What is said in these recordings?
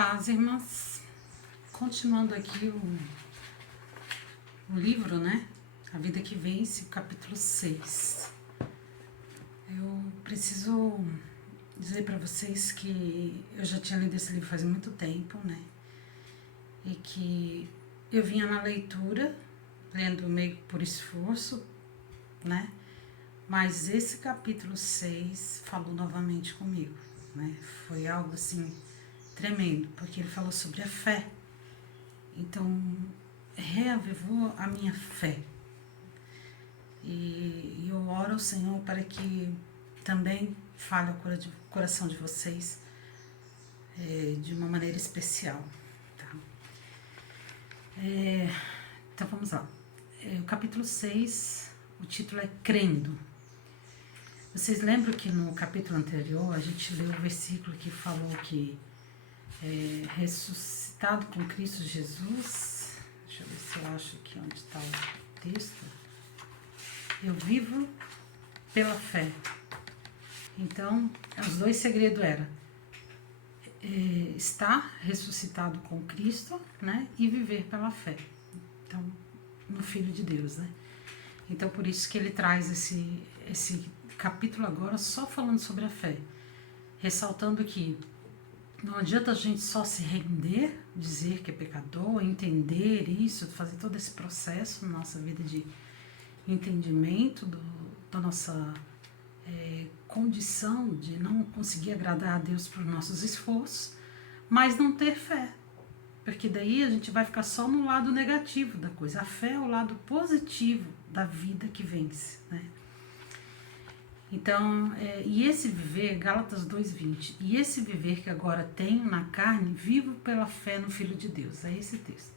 Paz, irmãs. Continuando aqui o livro, né? A Vida que Vence, capítulo 6. Eu preciso dizer para vocês que eu já tinha lido esse livro faz muito tempo, né? E que eu vinha na leitura, lendo meio por esforço, né? Mas esse capítulo 6 falou novamente comigo, né? Foi algo assim tremendo, porque ele falou sobre a fé. Então, reavivou a minha fé. E eu oro ao Senhor para que também fale ao coração de vocês de uma maneira especial. Tá? Então, vamos lá. O capítulo 6, o título é Crendo. Vocês lembram que no capítulo anterior a gente leu o versículo que falou que ressuscitado com Cristo Jesus, deixa eu ver se eu acho aqui onde está o texto, eu vivo pela fé. Então, os dois segredos eram estar ressuscitado com Cristo, né, e viver pela fé. Então, no Filho de Deus, né. Então, por isso que ele traz esse capítulo agora só falando sobre a fé, ressaltando que não adianta a gente só se render, dizer que é pecador, entender isso, fazer todo esse processo na nossa vida de entendimento da nossa condição de não conseguir agradar a Deus por nossos esforços, mas não ter fé. Porque daí a gente vai ficar só no lado negativo da coisa. A fé é o lado positivo da vida que vence, né? Então, e esse viver, Gálatas 2:20, e esse viver que agora tenho na carne, vivo pela fé no Filho de Deus. É esse texto.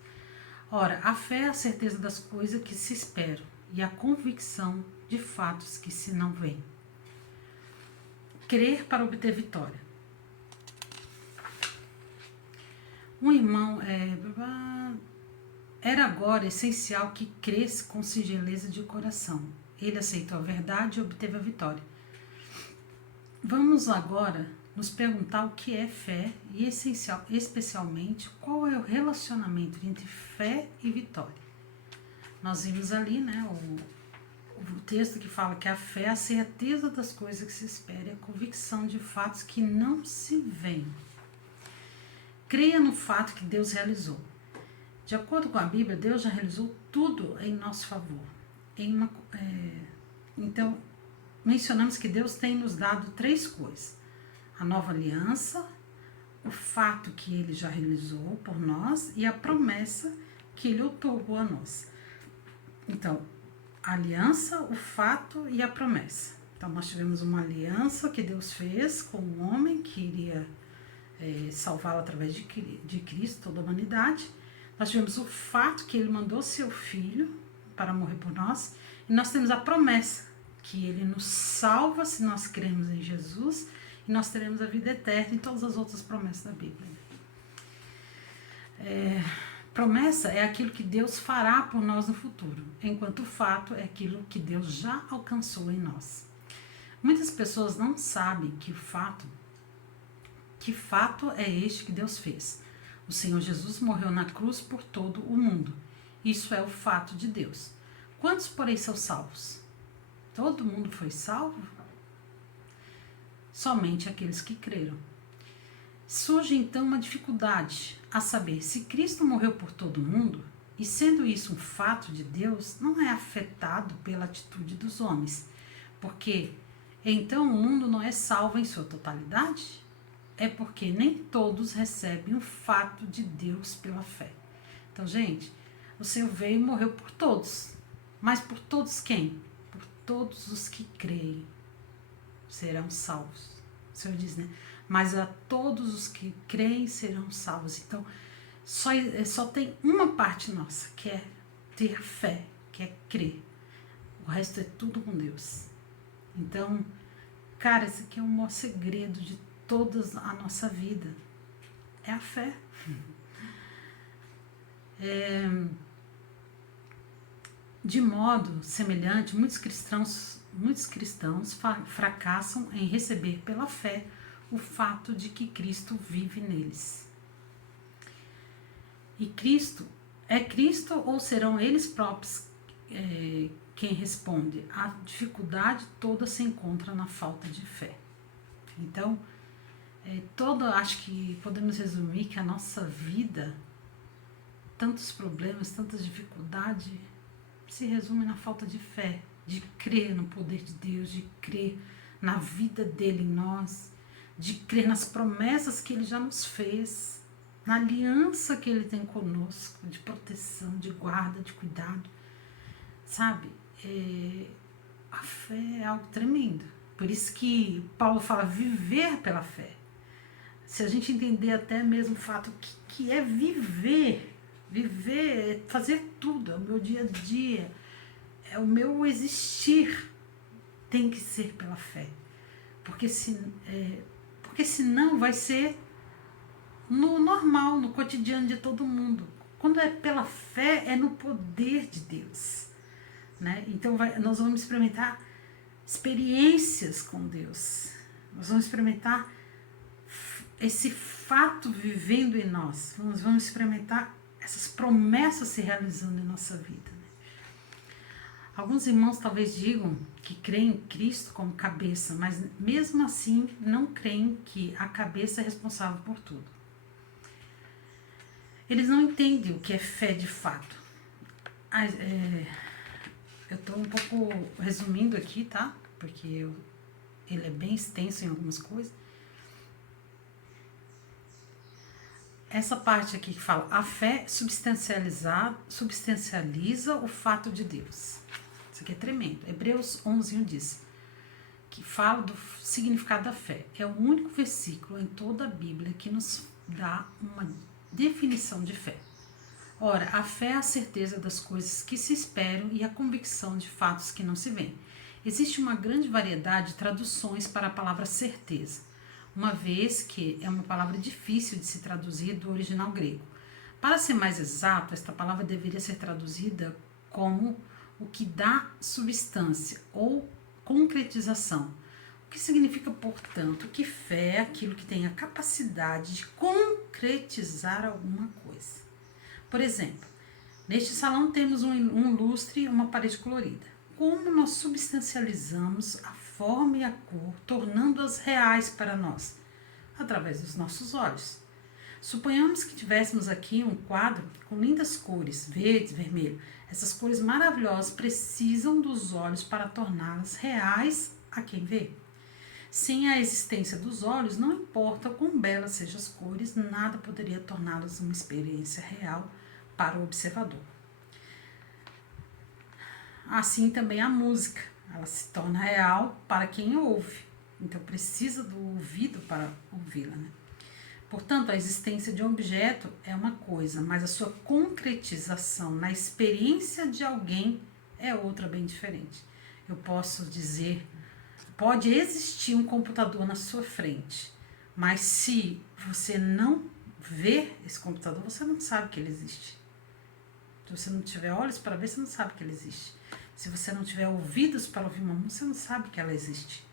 Ora, a fé é a certeza das coisas que se esperam e a convicção de fatos que se não veem. Crer para obter vitória. Um irmão, era agora essencial que cresce com singeleza de coração. Ele aceitou a verdade e obteve a vitória. Vamos agora nos perguntar o que é fé e, especialmente, qual é o relacionamento entre fé e vitória. Nós vimos ali, né, o texto que fala que a fé é a certeza das coisas que se espera e a convicção de fatos que não se veem. Creia no fato que Deus realizou. De acordo com a Bíblia, Deus já realizou tudo em nosso favor. Então, mencionamos que Deus tem nos dado 3 coisas. A nova aliança, o fato que Ele já realizou por nós e a promessa que Ele outorgou a nós. Então, a aliança, o fato e a promessa. Então, nós tivemos uma aliança que Deus fez com o homem que iria salvá-lo através de Cristo, toda a humanidade. Nós tivemos o fato que Ele mandou seu Filho para morrer por nós. E nós temos a promessa que Ele nos salva se nós crermos em Jesus e nós teremos a vida eterna e todas as outras promessas da Bíblia. Promessa é aquilo que Deus fará por nós no futuro, enquanto o fato é aquilo que Deus já alcançou em nós. Muitas pessoas não sabem que fato é este que Deus fez. O Senhor Jesus morreu na cruz por todo o mundo. Isso é o fato de Deus. Quantos, porém, são salvos? Todo mundo foi salvo? Somente aqueles que creram. Surge então uma dificuldade a saber se Cristo morreu por todo mundo e, sendo isso um fato de Deus, não é afetado pela atitude dos homens, porque então o mundo não é salvo em sua totalidade? É porque nem todos recebem o fato de Deus pela fé. Então, gente, o Senhor veio e morreu por todos. Mas por todos quem? Por todos os que creem serão salvos. O Senhor diz, né? Mas a todos os que creem serão salvos. Então, só tem uma parte nossa, que é ter fé, que é crer. O resto é tudo com Deus. Então, cara, esse aqui é o maior segredo de toda a nossa vida. É a fé. De modo semelhante, muitos cristãos fracassam em receber pela fé o fato de que Cristo vive neles. E Cristo, é Cristo ou serão eles próprios quem responde? A dificuldade toda se encontra na falta de fé. Então, acho que podemos resumir que a nossa vida, tantos problemas, tantas dificuldades, se resume na falta de fé, de crer no poder de Deus, de crer na vida dele em nós, de crer nas promessas que ele já nos fez, na aliança que ele tem conosco, de proteção, de guarda, de cuidado, sabe? A fé é algo tremendo. Por isso que Paulo fala viver pela fé. Se a gente entender até mesmo o fato que é viver é fazer tudo, é o meu dia a dia, é o meu existir, tem que ser pela fé. Porque senão vai ser no normal, no cotidiano de todo mundo. Quando é pela fé, é no poder de Deus. Né? Então nós vamos experimentar experiências com Deus. Nós vamos experimentar esse fato vivendo em nós. Nós vamos experimentar essas promessas se realizando em nossa vida. Né? Alguns irmãos talvez digam que creem em Cristo como cabeça, mas mesmo assim não creem que a cabeça é responsável por tudo. Eles não entendem o que é fé de fato. Eu estou um pouco resumindo aqui, tá? Porque ele é bem extenso em algumas coisas. Essa parte aqui que fala, a fé substancializa o fato de Deus. Isso aqui é tremendo. Hebreus 11:1 diz, que fala do significado da fé. É o único versículo em toda a Bíblia que nos dá uma definição de fé. Ora, a fé é a certeza das coisas que se esperam e a convicção de fatos que não se veem. Existe uma grande variedade de traduções para a palavra certeza, uma vez que é uma palavra difícil de se traduzir do original grego. Para ser mais exato, esta palavra deveria ser traduzida como o que dá substância ou concretização. O que significa, portanto, que fé é aquilo que tem a capacidade de concretizar alguma coisa. Por exemplo, neste salão temos um lustre e uma parede colorida. Como nós substancializamos a forma e a cor, tornando-as reais para nós? Através dos nossos olhos. Suponhamos que tivéssemos aqui um quadro com lindas cores, verde, vermelho. Essas cores maravilhosas precisam dos olhos para torná-las reais a quem vê. Sem a existência dos olhos, não importa quão belas sejam as cores, nada poderia torná-las uma experiência real para o observador. Assim também a música, ela se torna real para quem ouve, então precisa do ouvido para ouvi-la, né? Portanto, a existência de um objeto é uma coisa, mas a sua concretização na experiência de alguém é outra bem diferente. Eu posso dizer, pode existir um computador na sua frente, mas se você não vê esse computador, você não sabe que ele existe. Se você não tiver olhos para ver, você não sabe que ele existe. Se você não tiver ouvidos para ouvir uma música, você não sabe que ela existe.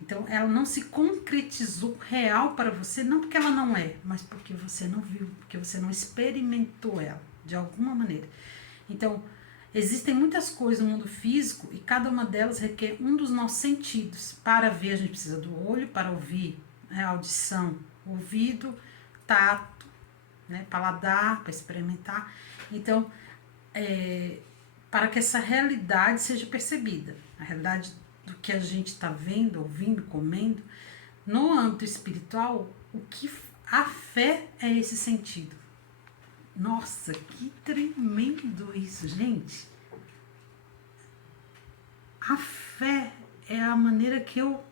Então, ela não se concretizou real para você, não porque ela não é, mas porque você não viu, porque você não experimentou ela, de alguma maneira. Então, existem muitas coisas no mundo físico e cada uma delas requer um dos nossos sentidos. Para ver, a gente precisa do olho, para ouvir, audição, ouvido, tato, paladar, para experimentar. Então, para que essa realidade seja percebida, a realidade do que a gente está vendo, ouvindo, comendo, no âmbito espiritual, a fé é esse sentido. Nossa, que tremendo isso, gente! A fé é a maneira que eu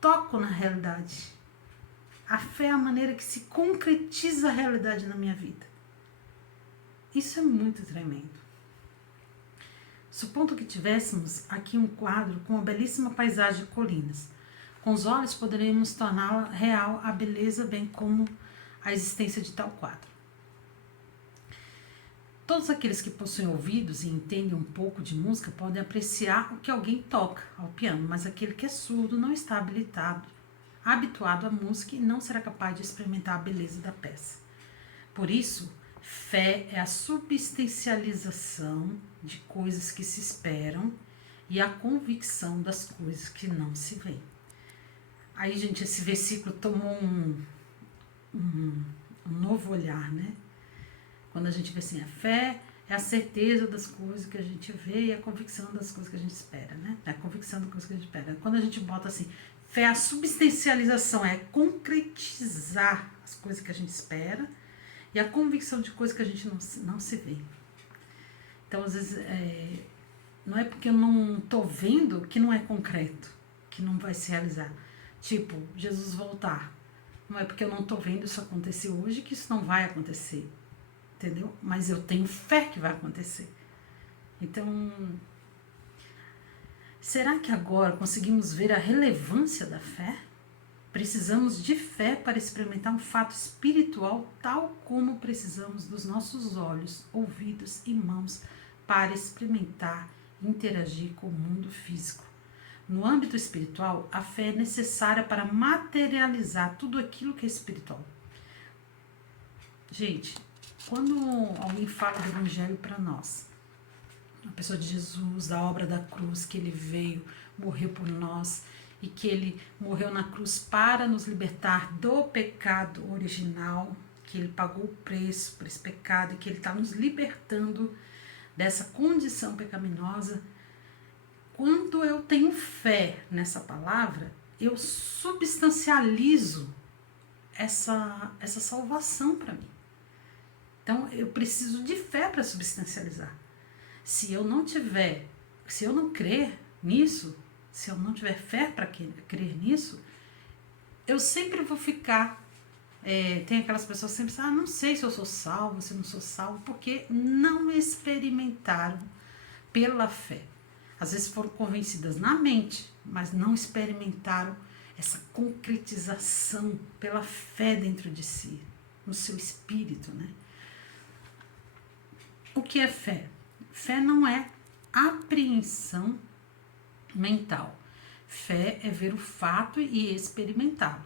toco na realidade. A fé é a maneira que se concretiza a realidade na minha vida. Isso é muito tremendo. Supondo que tivéssemos aqui um quadro com uma belíssima paisagem de colinas. Com os olhos poderíamos torná-la real a beleza, bem como a existência de tal quadro. Todos aqueles que possuem ouvidos e entendem um pouco de música podem apreciar o que alguém toca ao piano, mas aquele que é surdo não está habituado à música e não será capaz de experimentar a beleza da peça. Por isso, Fé é a substancialização de coisas que se esperam e a convicção das coisas que não se veem. Aí, gente, esse versículo tomou um novo olhar, né? Quando a gente vê assim, a fé é a certeza das coisas que a gente vê e a convicção das coisas que a gente espera, né? É a convicção das coisas que a gente espera. Quando a gente bota assim, fé é a substancialização, é concretizar as coisas que a gente espera e a convicção de coisas que a gente não se vê. Então, às vezes, não é porque eu não tô vendo que não é concreto, que não vai se realizar. Tipo, Jesus voltar. Não é porque eu não tô vendo isso acontecer hoje que isso não vai acontecer. Entendeu? Mas eu tenho fé que vai acontecer. Então, será que agora conseguimos ver a relevância da fé? Precisamos de fé para experimentar um fato espiritual, tal como precisamos dos nossos olhos, ouvidos e mãos para experimentar e interagir com o mundo físico. No âmbito espiritual, a fé é necessária para materializar tudo aquilo que é espiritual. Gente, quando alguém fala do Evangelho para nós, a pessoa de Jesus, da obra da cruz, que ele veio, morreu por nós e que ele morreu na cruz para nos libertar do pecado original, que ele pagou o preço por esse pecado e que ele está nos libertando dessa condição pecaminosa. Quando eu tenho fé nessa palavra, eu substancializo essa salvação para mim. Então, eu preciso de fé para substancializar. Se eu não crer nisso, se eu não tiver fé para crer nisso, eu sempre vou ficar... tem aquelas pessoas que sempre dizem, não sei se eu sou salvo, se eu não sou salvo, porque não experimentaram pela fé. Às vezes foram convencidas na mente, mas não experimentaram essa concretização pela fé dentro de si, no seu espírito, né? O que é fé? Fé não é apreensão mental. Fé é ver o fato e experimentá-lo.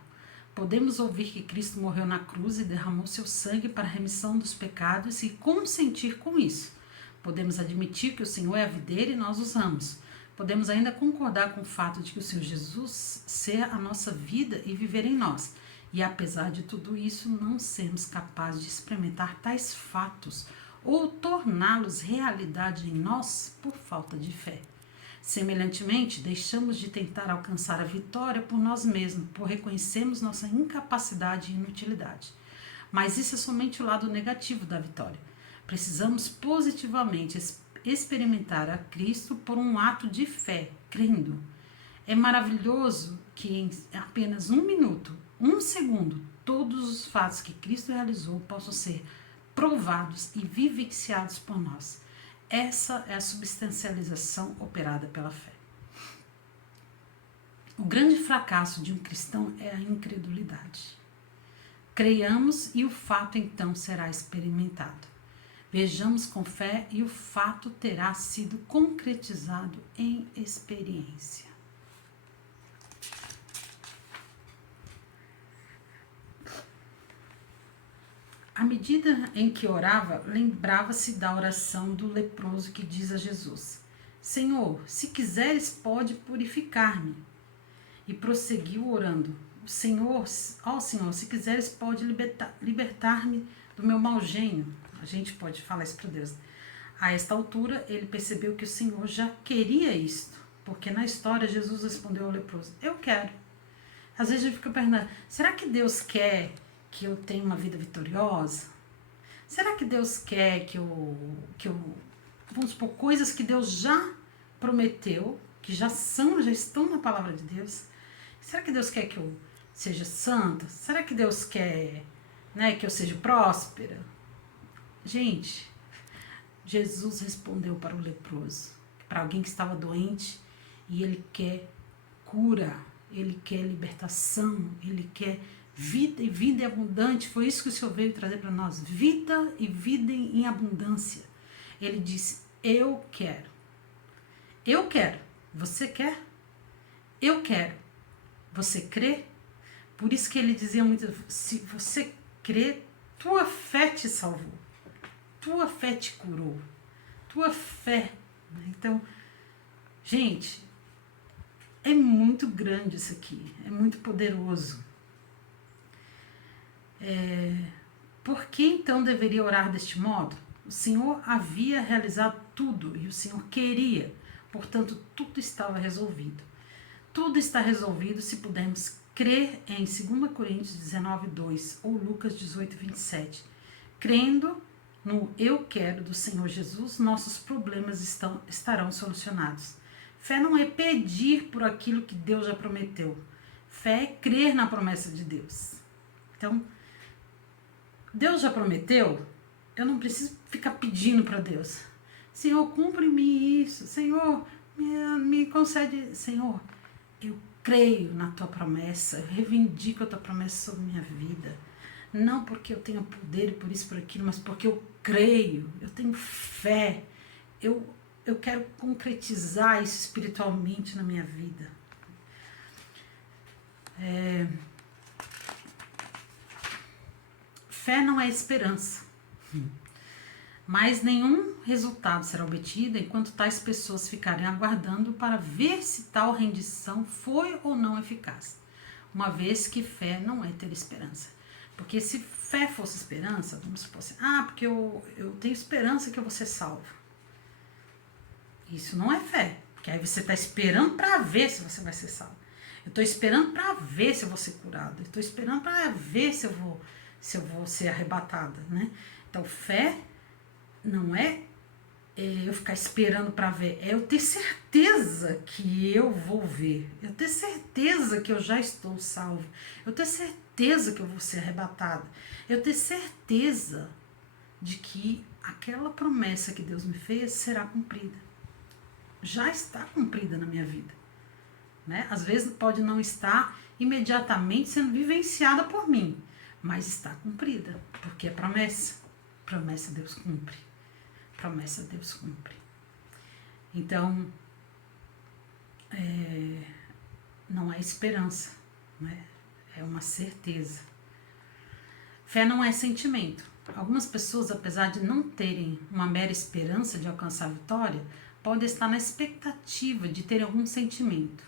Podemos ouvir que Cristo morreu na cruz e derramou seu sangue para a remissão dos pecados e consentir com isso. Podemos admitir que o Senhor é a videira e nós os ramos. Podemos ainda concordar com o fato de que o Senhor Jesus seja a nossa vida e viver em nós. E apesar de tudo isso, não sermos capazes de experimentar tais fatos ou torná-los realidade em nós por falta de fé. Semelhantemente, deixamos de tentar alcançar a vitória por nós mesmos, por reconhecermos nossa incapacidade e inutilidade. Mas isso é somente o lado negativo da vitória. Precisamos positivamente experimentar a Cristo por um ato de fé, crendo. É maravilhoso que em apenas 1 minuto, 1 segundo, todos os fatos que Cristo realizou possam ser provados e vivenciados por nós. Essa é a substancialização operada pela fé. O grande fracasso de um cristão é a incredulidade. Creiamos e o fato então será experimentado. Vejamos com fé e o fato terá sido concretizado em experiência. À medida em que orava, lembrava-se da oração do leproso que diz a Jesus: Senhor, se quiseres, pode purificar-me. E prosseguiu orando: Senhor, se quiseres, pode libertar-me do meu mau gênio. A gente pode falar isso para Deus. A esta altura, ele percebeu que o Senhor já queria isto, porque na história Jesus respondeu ao leproso: Eu quero. Às vezes a gente fica perguntando: será que Deus quer que eu tenha uma vida vitoriosa? Será que Deus quer que eu vamos supor, coisas que Deus já prometeu, que já estão na palavra de Deus? Será que Deus quer que eu seja santa? Será que Deus quer, que eu seja próspera? Gente, Jesus respondeu para o leproso, para alguém que estava doente, e ele quer cura, ele quer libertação, ele quer vida e vida abundante. Foi isso que o Senhor veio trazer para nós, vida e vida em abundância. Ele disse: eu quero. Eu quero. Você quer? Eu quero. Você crê? Por isso que ele dizia muito: se você crê, tua fé te salvou. tua fé te curou. Tua fé. Então, gente, é muito grande isso aqui. É muito poderoso. Por que então deveria orar deste modo? O Senhor havia realizado tudo e o Senhor queria. Portanto, tudo estava resolvido. Tudo está resolvido se pudermos crer em 2 Coríntios 19:2 ou Lucas 18:27. Crendo no eu quero do Senhor Jesus, nossos problemas estarão solucionados. Fé não é pedir por aquilo que Deus já prometeu. Fé é crer na promessa de Deus. Então, Deus já prometeu, eu não preciso ficar pedindo para Deus. Senhor, cumpre-me isso. Senhor, me concede. Senhor, eu creio na tua promessa, eu reivindico a tua promessa sobre minha vida. Não porque eu tenha poder e por isso, por aquilo, mas porque eu creio, eu tenho fé. Eu quero concretizar isso espiritualmente na minha vida. Fé não é esperança. Mas nenhum resultado será obtido enquanto tais pessoas ficarem aguardando para ver se tal rendição foi ou não eficaz. Uma vez que fé não é ter esperança. Porque se fé fosse esperança, vamos supor assim, porque eu tenho esperança que eu vou ser salvo. Isso não é fé. Porque aí você está esperando para ver se você vai ser salvo. Eu estou esperando para ver se eu vou ser curado. Eu estou esperando para ver se eu vou ser arrebatada, né? Então, fé não é eu ficar esperando para ver, é eu ter certeza que eu vou ver, eu ter certeza que eu já estou salvo, eu ter certeza que eu vou ser arrebatada, eu ter certeza de que aquela promessa que Deus me fez será cumprida. Já está cumprida na minha vida, né? Às vezes pode não estar imediatamente sendo vivenciada por mim, mas está cumprida, porque é promessa. Promessa Deus cumpre. Promessa Deus cumpre. Então, não é esperança, né? É uma certeza. Fé não é sentimento. Algumas pessoas, apesar de não terem uma mera esperança de alcançar a vitória, podem estar na expectativa de ter algum sentimento.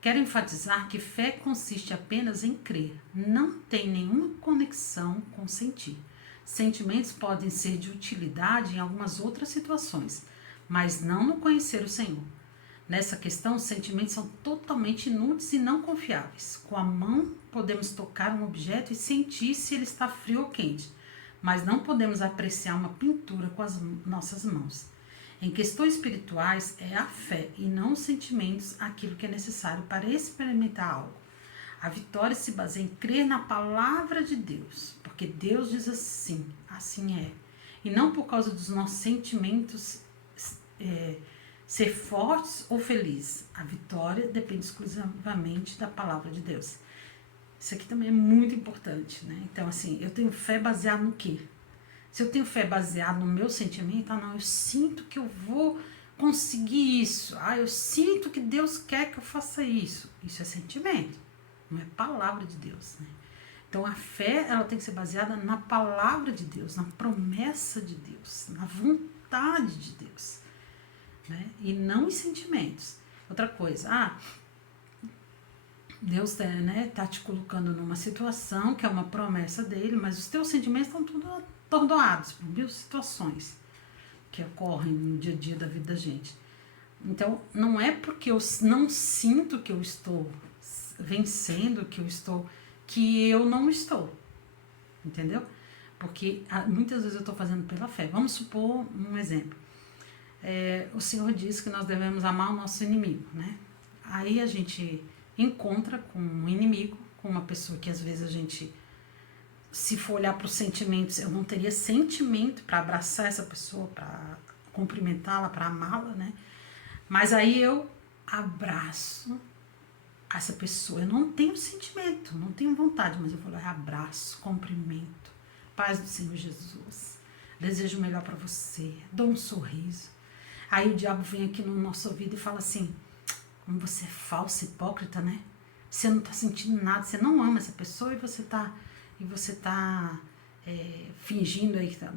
Quero enfatizar que fé consiste apenas em crer, não tem nenhuma conexão com sentir. Sentimentos podem ser de utilidade em algumas outras situações, mas não no conhecer o Senhor. Nessa questão, os sentimentos são totalmente inúteis e não confiáveis. Com a mão, podemos tocar um objeto e sentir se ele está frio ou quente, mas não podemos apreciar uma pintura com as nossas mãos. Em questões espirituais, é a fé e não os sentimentos aquilo que é necessário para experimentar algo. A vitória se baseia em crer na palavra de Deus, porque Deus diz assim, assim é. E não por causa dos nossos sentimentos ser fortes ou felizes. A vitória depende exclusivamente da palavra de Deus. Isso aqui também é muito importante, né? Então, assim, eu tenho fé baseada no quê? Se eu tenho fé baseada no meu sentimento, não, eu sinto que eu vou conseguir isso. Eu sinto que Deus quer que eu faça isso. Isso é sentimento, não é palavra de Deus, né? Então, a fé, ela tem que ser baseada na palavra de Deus, na promessa de Deus, na vontade de Deus, né? E não em sentimentos. Outra coisa, Deus tá te colocando numa situação que é uma promessa dele, mas os teus sentimentos estão tudo atordoados por mil situações que ocorrem no dia a dia da vida da gente. Então, não é porque eu não sinto que eu estou vencendo, que eu não estou, entendeu? Porque muitas vezes eu estou fazendo pela fé. Vamos supor um exemplo. O Senhor diz que nós devemos amar o nosso inimigo, né? Aí a gente encontra com um inimigo, com uma pessoa que às vezes a gente, se for olhar para os sentimentos, eu não teria sentimento para abraçar essa pessoa, para cumprimentá-la, para amá-la, né? Mas aí eu abraço essa pessoa, eu não tenho sentimento, não tenho vontade, mas eu vou lá, abraço, cumprimento, paz do Senhor Jesus, desejo o melhor para você, dou um sorriso. Aí o diabo vem aqui no nosso ouvido e fala assim, como você é falso, hipócrita, né? Você não tá sentindo nada, você não ama essa pessoa e você tá fingindo aí que tá.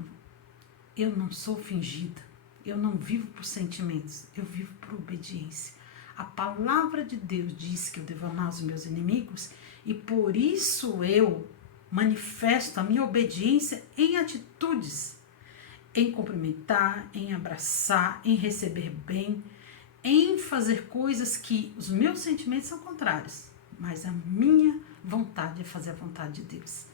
eu não sou fingida. Eu não vivo por sentimentos, eu vivo por obediência. A palavra de Deus diz que eu devo amar os meus inimigos e por isso eu manifesto a minha obediência em atitudes, em cumprimentar, em abraçar, em receber bem, em fazer coisas que os meus sentimentos são contrários, mas a minha vontade é fazer a vontade de Deus.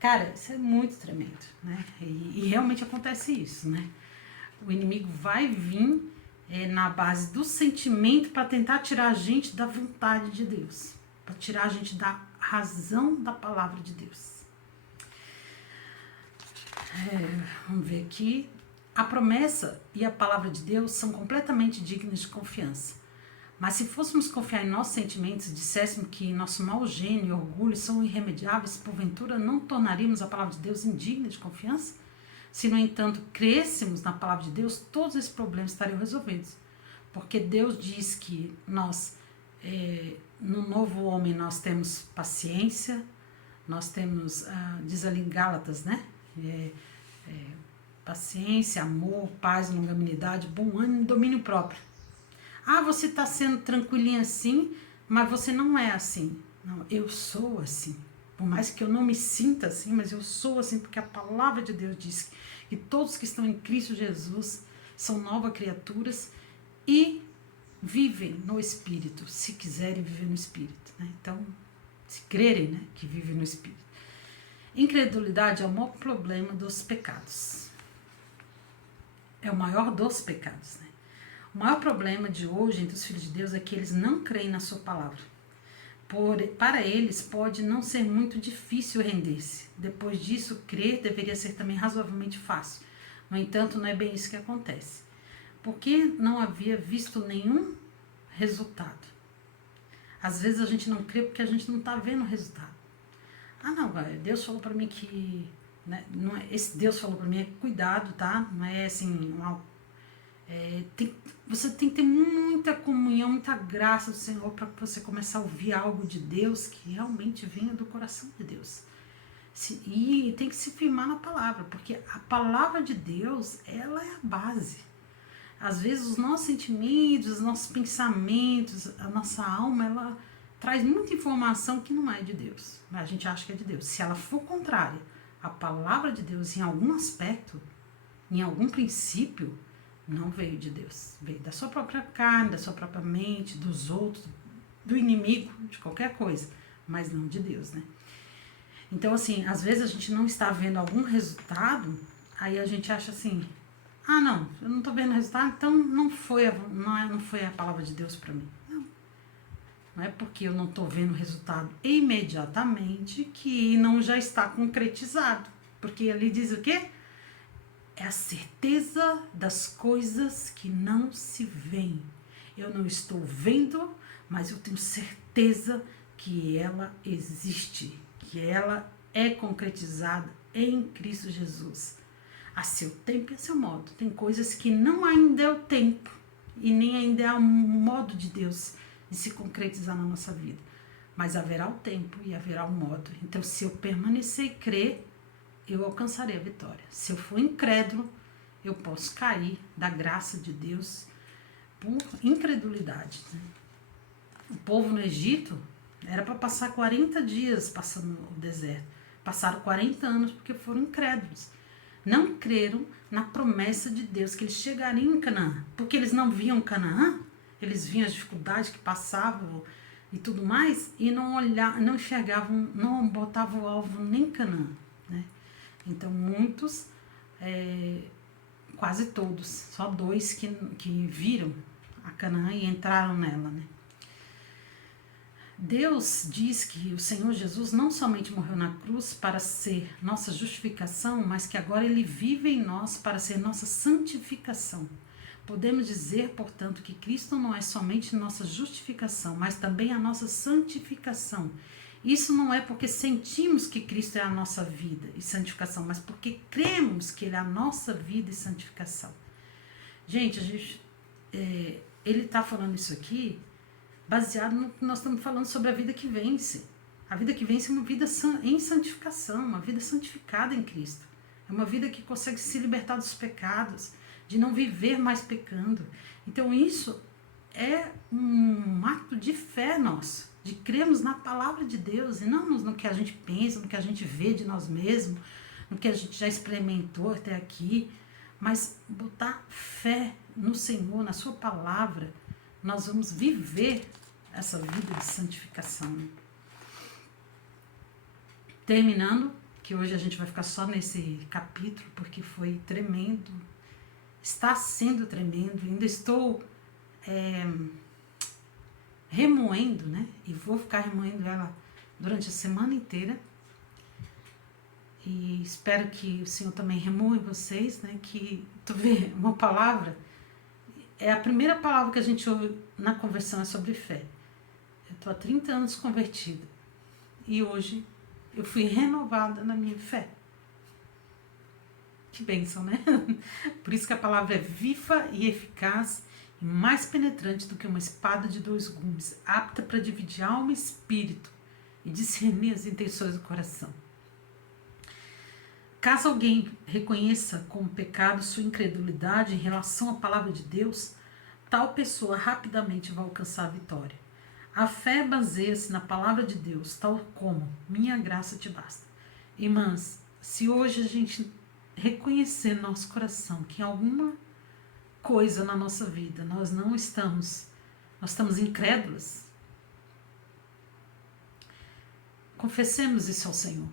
Cara, isso é muito tremendo, né? E realmente acontece isso, né? O inimigo vai vir na base do sentimento para tentar tirar a gente da vontade de Deus, para tirar a gente da razão da palavra de Deus. Vamos ver aqui. A promessa e a palavra de Deus são completamente dignas de confiança. Mas se fôssemos confiar em nossos sentimentos e disséssemos que nosso mau gênio e orgulho são irremediáveis, porventura não tornaríamos a palavra de Deus indigna de confiança? Se, no entanto, crêssemos na palavra de Deus, todos esses problemas estariam resolvidos. Porque Deus diz que nós, no novo homem, nós temos paciência, nós temos, diz ali em Gálatas, né? Paciência, amor, paz, longanimidade, bom ânimo e domínio próprio. Ah, você está sendo tranquilinha assim, mas você não é assim. Não, eu sou assim. Por mais que eu não me sinta assim, mas eu sou assim, porque a palavra de Deus diz que todos que estão em Cristo Jesus são novas criaturas e vivem no Espírito, se quiserem viver no Espírito, né? Então, se crerem, né, que vivem no Espírito. Incredulidade é o maior problema dos pecados. É o maior dos pecados, né? O maior problema de hoje entre os filhos de Deus é que eles não creem na sua palavra. Para eles pode não ser muito difícil render-se. Depois disso, crer deveria ser também razoavelmente fácil. No entanto, não é bem isso que acontece. Porque não havia visto nenhum resultado. Às vezes a gente não crê porque a gente não está vendo o resultado. Ah, não, Deus falou para mim que... Né, não é, esse Deus falou para mim, é cuidado, tá? Não é assim... você tem que ter muita comunhão, muita graça do Senhor para você começar a ouvir algo de Deus que realmente venha do coração de Deus. E tem que se firmar na palavra, porque a palavra de Deus, ela é a base. Às vezes os nossos sentimentos, os nossos pensamentos, a nossa alma, ela traz muita informação que não é de Deus. Mas a gente acha que é de Deus. Se ela for contrária à palavra de Deus em algum aspecto, em algum princípio, não veio de Deus. Veio da sua própria carne, da sua própria mente, dos outros, do inimigo, de qualquer coisa. Mas não de Deus, né? Então, assim, às vezes a gente não está vendo algum resultado, aí a gente acha assim, ah, não, eu não estou vendo resultado, então não foi a palavra de Deus para mim. Não é porque eu não estou vendo resultado imediatamente que não já está concretizado. Porque ali diz o quê? É a certeza das coisas que não se veem. Eu não estou vendo, mas eu tenho certeza que ela existe, que ela é concretizada em Cristo Jesus. A seu tempo e a seu modo. Tem coisas que não ainda é o tempo e nem ainda é o modo de Deus de se concretizar na nossa vida. Mas haverá o tempo e haverá o modo. Então, se eu permanecer e crer, eu alcançarei a vitória. Se eu for incrédulo, eu posso cair da graça de Deus por incredulidade. Né? O povo no Egito era para passar 40 dias passando no deserto. Passaram 40 anos porque foram incrédulos. Não creram na promessa de Deus que eles chegariam em Canaã. Porque eles não viam Canaã, eles viam as dificuldades que passavam e tudo mais, e não enxergavam, não botavam o alvo nem em Canaã. Né? Então, muitos, quase todos, só 2 que viram a Canaã e entraram nela, né? Deus diz que o Senhor Jesus não somente morreu na cruz para ser nossa justificação, mas que agora Ele vive em nós para ser nossa santificação. Podemos dizer, portanto, que Cristo não é somente nossa justificação, mas também a nossa santificação. Isso não é porque sentimos que Cristo é a nossa vida e santificação, mas porque cremos que Ele é a nossa vida e santificação. Gente, ele está falando isso aqui baseado no que nós estamos falando sobre a vida que vence. A vida que vence é uma vida em santificação, uma vida santificada em Cristo. É uma vida que consegue se libertar dos pecados, de não viver mais pecando. Então isso é um ato de fé nosso, de crermos na palavra de Deus e não no que a gente pensa, no que a gente vê de nós mesmos, no que a gente já experimentou até aqui, mas botar fé no Senhor, na sua palavra, nós vamos viver essa vida de santificação. Terminando, que hoje a gente vai ficar só nesse capítulo, porque foi tremendo, está sendo tremendo, ainda estou remoendo, né? E vou ficar remoendo ela durante a semana inteira. E espero que o Senhor também remoa em vocês, né? Que tu vê, uma palavra, é a primeira palavra que a gente ouve na conversão é sobre fé. Eu estou há 30 anos convertida e hoje eu fui renovada na minha fé. Que bênção, né? Por isso que a palavra é viva e eficaz e mais penetrante do que uma espada de 2 gumes, apta para dividir alma e espírito e discernir as intenções do coração. Caso alguém reconheça como pecado sua incredulidade em relação à palavra de Deus, tal pessoa rapidamente vai alcançar a vitória. A fé baseia-se na palavra de Deus, tal como minha graça te basta. Irmãs, se hoje a gente reconhecer no nosso coração que em alguma coisa na nossa vida nós estamos incrédulas, confessemos isso ao Senhor.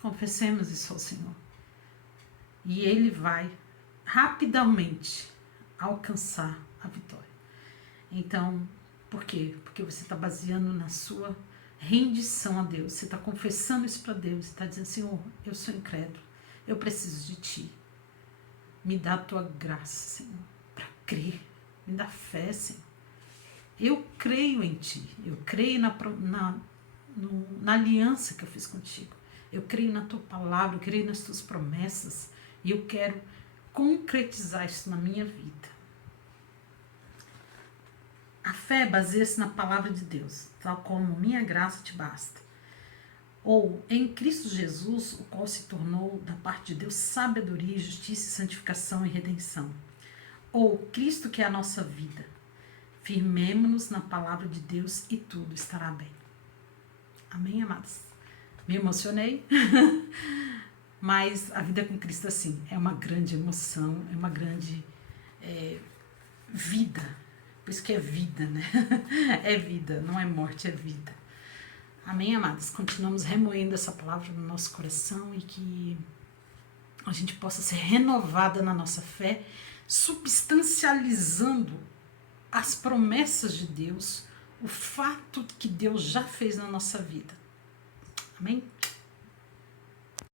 Confessemos isso ao Senhor. E Ele vai rapidamente alcançar a vitória. Então, por quê? Porque você está baseando na sua rendição a Deus. Você está confessando isso para Deus. Você está dizendo, Senhor, eu sou incrédulo. Eu preciso de Ti. Me dá a Tua graça, Senhor, para crer. Me dá fé, Senhor. Eu creio em Ti. Eu creio na aliança que eu fiz contigo. Eu creio na Tua palavra, eu creio nas Tuas promessas e eu quero concretizar isso na minha vida. A fé baseia-se na palavra de Deus, tal como minha graça te basta. Ou em Cristo Jesus, o qual se tornou da parte de Deus sabedoria, justiça, santificação e redenção. Ou Cristo que é a nossa vida. Firmemo-nos na palavra de Deus e tudo estará bem. Amém, amados? Me emocionei, mas a vida com Cristo, assim, é uma grande emoção, é uma grande vida, por isso que é vida, né? É vida, não é morte, é vida. Amém, amados? Continuamos remoendo essa palavra no nosso coração e que a gente possa ser renovada na nossa fé, substancializando as promessas de Deus, o fato que Deus já fez na nossa vida. Amém?